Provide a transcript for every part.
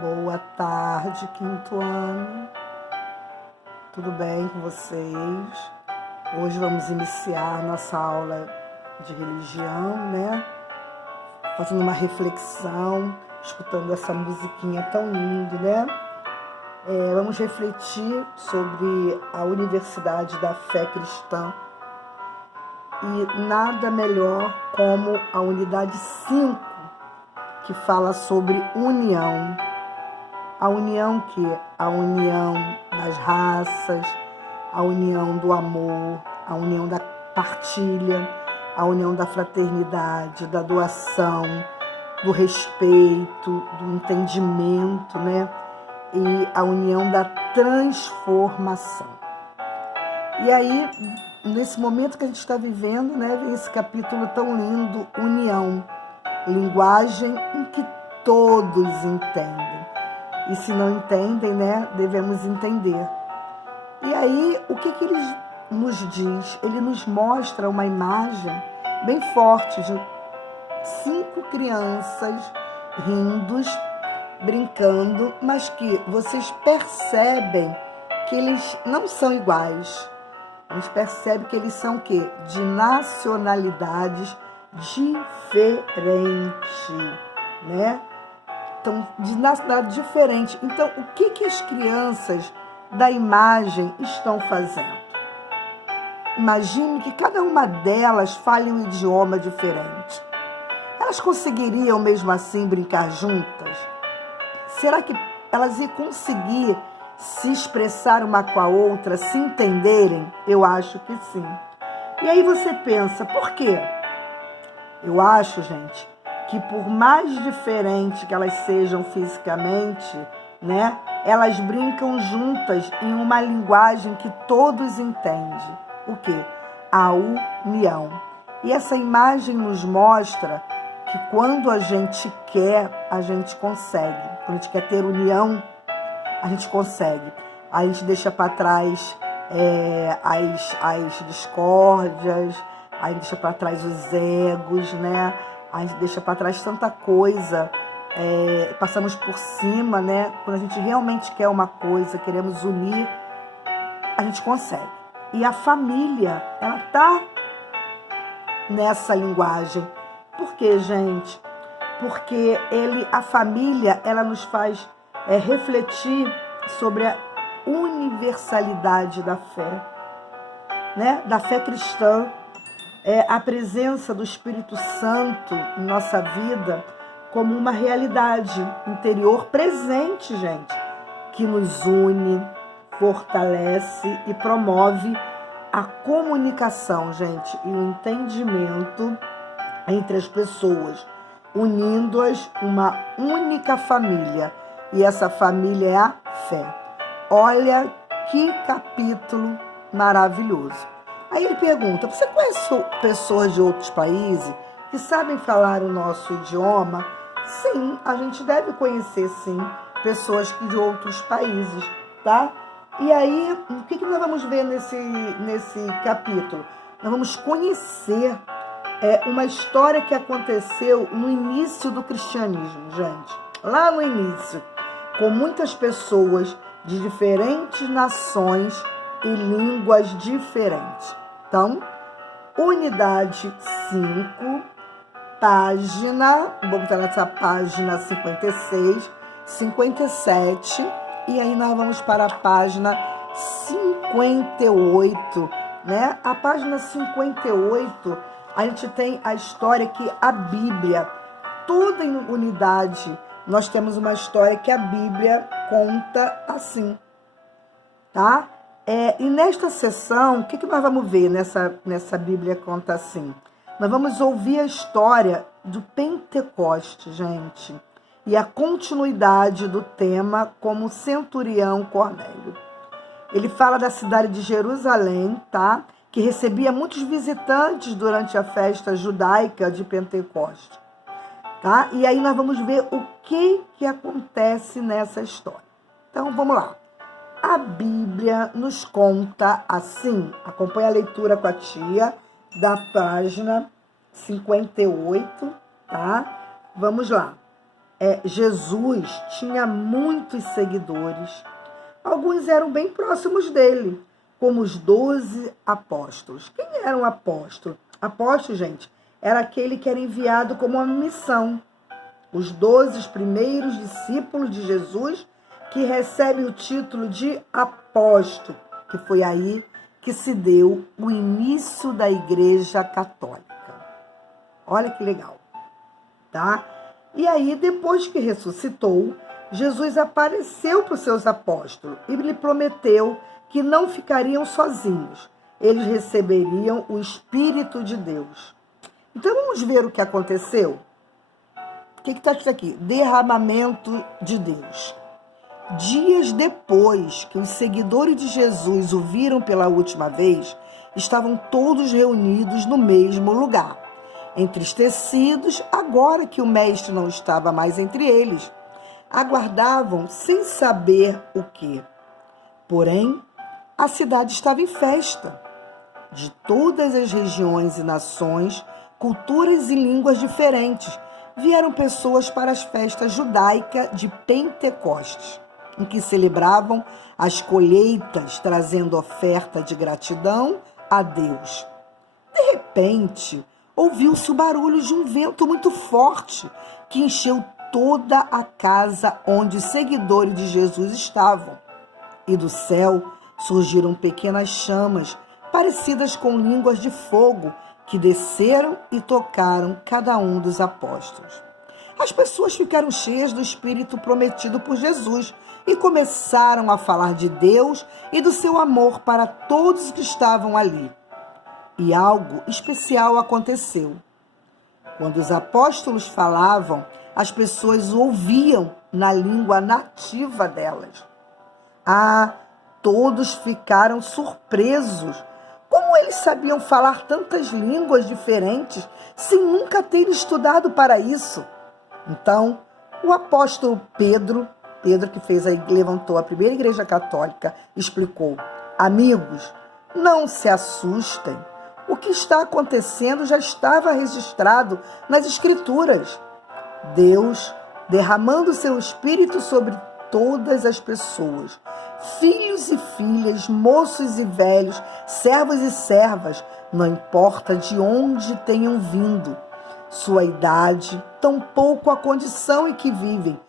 Boa tarde, quinto ano. Tudo bem com vocês? Hoje vamos iniciar nossa aula de religião, né? Fazendo uma reflexão, escutando essa musiquinha tão linda, né? Vamos refletir sobre a Universidade da Fé Cristã. E nada melhor como a unidade 5, que fala sobre união. A união que é a união das raças, a união do amor, a união da partilha, a união da fraternidade, da doação, do respeito, do entendimento, né? E a união da transformação. E aí, nesse momento que a gente está vivendo, né, vem esse capítulo tão lindo, união, linguagem em que todos entendem. E se não entendem, né, devemos entender. E aí, o que ele nos diz? Ele nos mostra uma imagem bem forte de 5 crianças rindo, brincando, mas que vocês percebem que eles não são iguais. Eles percebem que eles são o quê? De nacionalidades diferentes, né? Então, de nacionalidade diferente. Então, o que as crianças da imagem estão fazendo? Imagine que cada uma delas fale um idioma diferente. Elas conseguiriam, mesmo assim, brincar juntas? Será que elas iam conseguir se expressar uma com a outra, se entenderem? Eu acho que sim. E aí você pensa, por quê? Eu acho, gente, que por mais diferente que elas sejam fisicamente, né, elas brincam juntas em uma linguagem que todos entendem. O quê? A união. E essa imagem nos mostra que quando a gente quer, a gente consegue. Quando a gente quer ter união, a gente consegue. A gente deixa para trás as discórdias, a gente deixa para trás os egos, né? A gente deixa para trás tanta coisa, passamos por cima, né? Quando a gente realmente quer uma coisa, queremos unir, a gente consegue. E a família, ela tá nessa linguagem. Por quê, gente? Porque a família, ela nos faz refletir sobre a universalidade da fé, né? Da fé cristã. A presença do Espírito Santo em nossa vida como uma realidade interior presente, gente, que nos une, fortalece e promove a comunicação, gente, e o entendimento entre as pessoas, unindo-as uma única família. E essa família é a fé. Olha que capítulo maravilhoso. Aí ele pergunta, você conhece pessoas de outros países que sabem falar o nosso idioma? Sim, a gente deve conhecer, sim, pessoas de outros países, tá? E aí, o que nós vamos ver nesse capítulo? Nós vamos conhecer uma história que aconteceu no início do cristianismo, gente. Lá no início, com muitas pessoas de diferentes nações e línguas diferentes. Então, unidade 5, página, vou botar nessa página 56, 57, e aí nós vamos para a página 58, né? A página 58, a gente tem a história que a Bíblia, toda em unidade, nós temos uma história que a Bíblia conta assim, tá? E nesta sessão, o que nós vamos ver nessa Bíblia conta assim? Nós vamos ouvir a história do Pentecoste, gente, e a continuidade do tema como centurião Cornélio. Ele fala da cidade de Jerusalém, tá? Que recebia muitos visitantes durante a festa judaica de Pentecoste, tá? E aí nós vamos ver o que acontece nessa história. Então, vamos lá. A Bíblia nos conta assim, acompanha a leitura com a tia, da página 58, tá? Vamos lá. Jesus tinha muitos seguidores. Alguns eram bem próximos dele, como os 12 apóstolos. Quem era um apóstolo? Apóstolo, gente, era aquele que era enviado como uma missão. Os 12 primeiros discípulos de Jesus que recebem o título de apóstolo, que foi aí que se deu o início da Igreja Católica. Olha que legal, tá? E aí, depois que ressuscitou, Jesus apareceu para os seus apóstolos e lhe prometeu que não ficariam sozinhos. Eles receberiam o Espírito de Deus. Então, vamos ver o que aconteceu? O que está escrito aqui? Derramamento de Deus. Dias depois que os seguidores de Jesus o viram pela última vez, estavam todos reunidos no mesmo lugar, entristecidos agora que o mestre não estava mais entre eles. Aguardavam sem saber o quê. Porém, a cidade estava em festa. De todas as regiões e nações, culturas e línguas diferentes, vieram pessoas para as festas judaicas de Pentecostes, em que celebravam as colheitas, trazendo oferta de gratidão a Deus. De repente, ouviu-se o barulho de um vento muito forte que encheu toda a casa onde os seguidores de Jesus estavam. E do céu surgiram pequenas chamas, parecidas com línguas de fogo, que desceram e tocaram cada um dos apóstolos. As pessoas ficaram cheias do Espírito prometido por Jesus e começaram a falar de Deus e do seu amor para todos que estavam ali. E algo especial aconteceu. Quando os apóstolos falavam, as pessoas ouviam na língua nativa delas. Todos ficaram surpresos. Como eles sabiam falar tantas línguas diferentes sem nunca terem estudado para isso? Então, o apóstolo Pedro que levantou a primeira igreja católica, explicou: amigos, não se assustem. O que está acontecendo já estava registrado nas Escrituras. Deus derramando seu Espírito sobre todas as pessoas, filhos e filhas, moços e velhos, servos e servas, não importa de onde tenham vindo, sua idade, tampouco a condição em que vivem,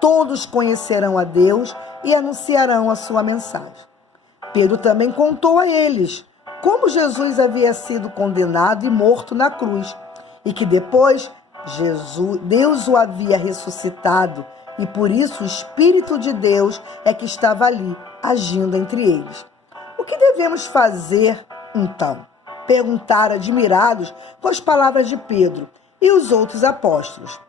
todos conhecerão a Deus e anunciarão a sua mensagem. Pedro também contou a eles como Jesus havia sido condenado e morto na cruz, e que depois Deus o havia ressuscitado, e por isso o Espírito de Deus é que estava ali, agindo entre eles. O que devemos fazer, então? Perguntaram admirados com as palavras de Pedro e os outros apóstolos.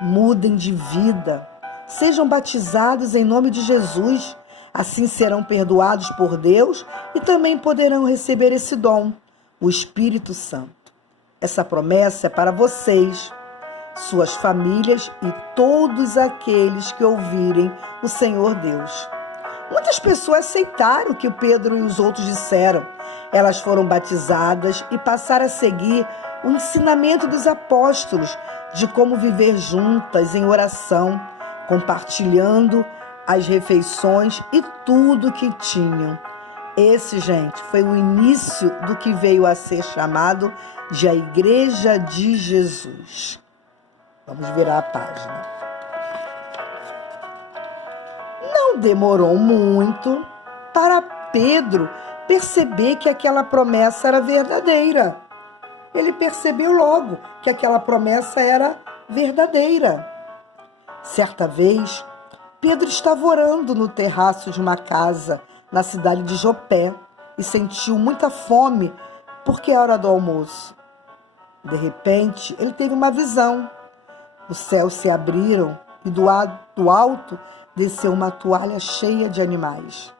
Mudem de vida, sejam batizados em nome de Jesus, assim serão perdoados por Deus e também poderão receber esse dom, o Espírito Santo. Essa promessa é para vocês, suas famílias e todos aqueles que ouvirem o Senhor Deus. Muitas pessoas aceitaram o que o Pedro e os outros disseram. Elas foram batizadas e passaram a seguir o ensinamento dos apóstolos de como viver juntas em oração, compartilhando as refeições e tudo que tinham. Esse, gente, foi o início do que veio a ser chamado de a Igreja de Jesus. Vamos virar a página. Não demorou muito para Pedro perceber que aquela promessa era verdadeira. Ele percebeu logo que aquela promessa era verdadeira. Certa vez, Pedro estava orando no terraço de uma casa na cidade de Jopé e sentiu muita fome porque é hora do almoço. De repente, ele teve uma visão. Os céus se abriram e do alto desceu uma toalha cheia de animais.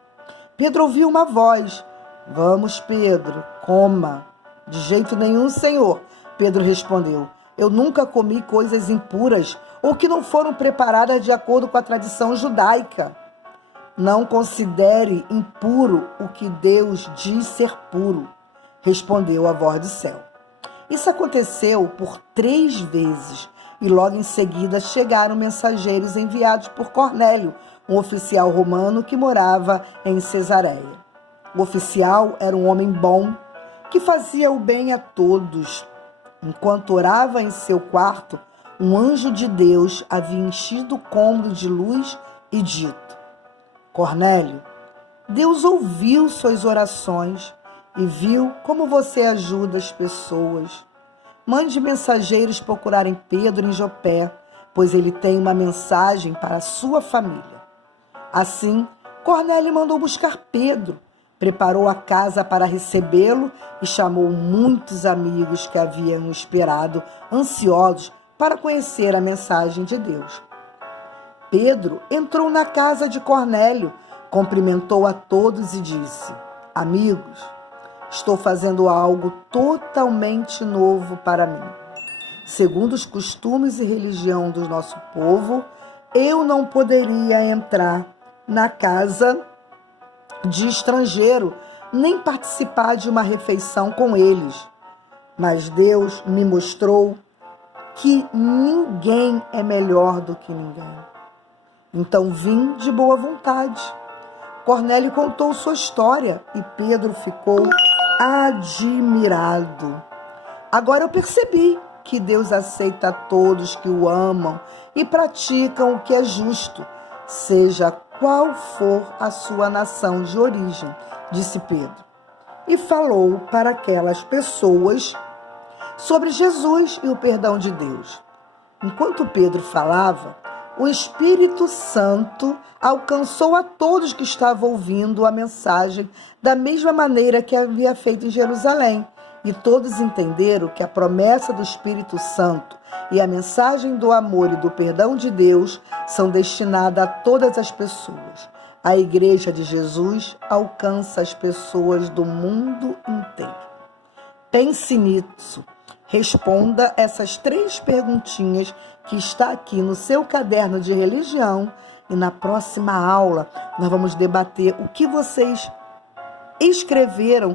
Pedro ouviu uma voz: vamos, Pedro, coma. De jeito nenhum, Senhor, Pedro respondeu. Eu nunca comi coisas impuras ou que não foram preparadas de acordo com a tradição judaica. Não considere impuro o que Deus diz ser puro, respondeu a voz do céu. Isso aconteceu por 3 vezes, E logo em seguida chegaram mensageiros enviados por Cornélio, um oficial romano que morava em Cesareia. O oficial era um homem bom, que fazia o bem a todos. Enquanto orava em seu quarto, um anjo de Deus havia enchido o cômodo de luz e dito: Cornélio, Deus ouviu suas orações e viu como você ajuda as pessoas. Mande mensageiros procurarem Pedro em Jopé, pois ele tem uma mensagem para a sua família. Assim, Cornélio mandou buscar Pedro, preparou a casa para recebê-lo e chamou muitos amigos que haviam esperado, ansiosos para conhecer a mensagem de Deus. Pedro entrou na casa de Cornélio, cumprimentou a todos e disse: Amigos, estou fazendo algo totalmente novo para mim. Segundo os costumes e religião do nosso povo, eu não poderia entrar na casa de estrangeiro, nem participar de uma refeição com eles. Mas Deus me mostrou que ninguém é melhor do que ninguém. Então vim de boa vontade. Cornélio contou sua história e Pedro ficou admirado. Agora eu percebi que Deus aceita todos que o amam e praticam o que é justo, seja qual for a sua nação de origem, disse Pedro. E falou para aquelas pessoas sobre Jesus e o perdão de Deus. Enquanto Pedro falava, o Espírito Santo alcançou a todos que estavam ouvindo a mensagem da mesma maneira que havia feito em Jerusalém. E todos entenderam que a promessa do Espírito Santo e a mensagem do amor e do perdão de Deus são destinadas a todas as pessoas. A Igreja de Jesus alcança as pessoas do mundo inteiro. Pense nisso. Responda essas 3 perguntinhas que está aqui no seu caderno de religião e na próxima aula nós vamos debater o que vocês escreveram